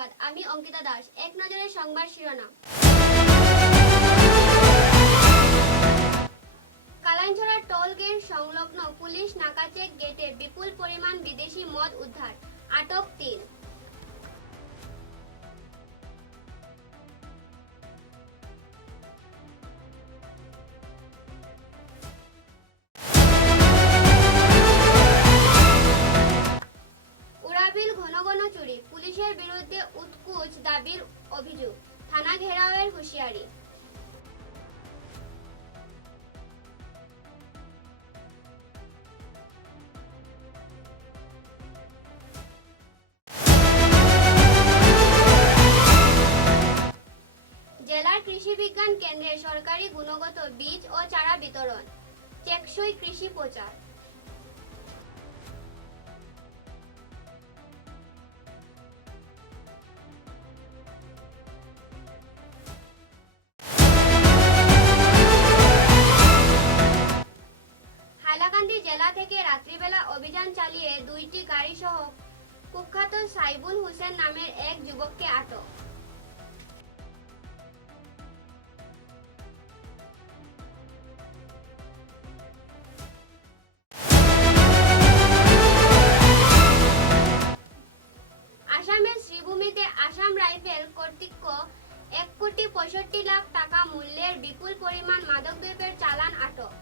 সংবাদ, আমি অঙ্কিতা দাস। এক নজরে সংবাদ শিরোনাম। কালাইনছড়া টোল গেট সংলগ্ন পুলিশ নাকাচেক গেটে বিপুল পরিমাণ বিদেশি মদ উদ্ধার, আটক ৩। উড়াবিল ঘন ঘন চুরি, পুলিশের বিরুদ্ধে উৎকুচ দাবির অভিযোগ, থানা ঘেরাওয়ের হুঁশিয়ারি। জেলার কৃষি বিজ্ঞান কেন্দ্রে সরকারি গুণগত বীজ ও চারা বিতরণ, টেকসই কৃষি প্রচার। হাইলাকান্দি জেলা থেকে রাত্রিবেলা অভিযান চালিয়ে ২টি গাড়ি সহ কুখ্যাত সাইবুল হোসেন নামের এক যুবককে আটক। আসামের শ্রীভূমিতে আসাম রাইফেল কর্তৃক ১,৬৫,০০,০০০ টাকা মূল্যের বিপুল পরিমাণ মাদকদ্রব্যের চালান আটক।